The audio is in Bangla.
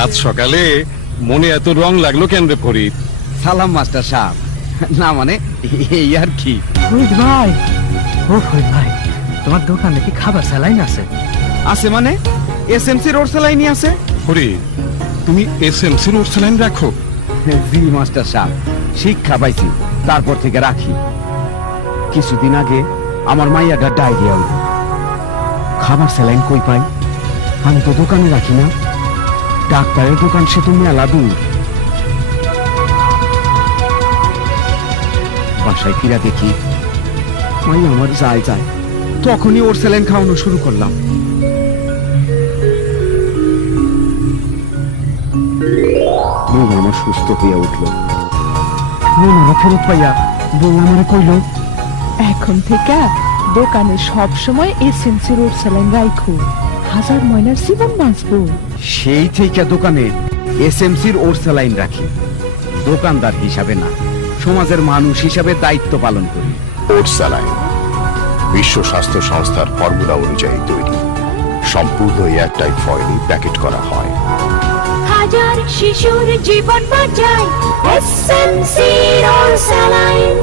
সাত সকালে মনে এত রং লাগলো কেন রে ফরিদ? সালাম মাস্টার সাহেব। না মানে এই আর কি। ফরিদ ভাই, ও ফরিদ ভাই, তোমার দোকানে কি খাবার স্যালাইন আছে? আছে মানে এসএমসি রোড সেলাইনি আছে। ফরিদ, তুমি এসএমসি রোড স্যালাইন রাখো? জি মাস্টার সাহেব, শিক্ষা পাইছি তারপর থেকে রাখি। কিছুদিন আগে আমার মাইয়াটা ডায়রিয়া হইল, খাবার স্যালাইন কই পাই? আমি তো দোকানে রাখি না, ডাক্তারের দোকান সে তো মেলা দূর। বাসায় ফিরা দেখি মাইয়া আমার যায় যায়, তখনই ওর স্যালাইন খাওয়ানো শুরু করলাম। বউ আমার সুস্থ হইয়া উঠল। মনোরা ফেরত পাইয়া বউ আমারে কইল, এখন থেকে দোকানে সব সময় এসএমসি রোড স্যালাইন রাখো, হাজার ময়নার জীবন বাঁচবো। সেই থেকে দোকানে এসএমসির ওর স্যালাইন রাখি। দোকানদার হিসাবে না, সমাজের মানুষ হিসাবে দায়িত্ব পালন করি। ওট স্যালাইন বিশ্ব স্বাস্থ্য সংস্থার ফর্মুলা অনুযায়ী তৈরি, সম্পূর্ণ এয়ারটাইট ফয়েলে প্যাকেট করা হয়। হাজার শিশুর জীবন বাঁচায় এসএমসি রোড স্যালাইন।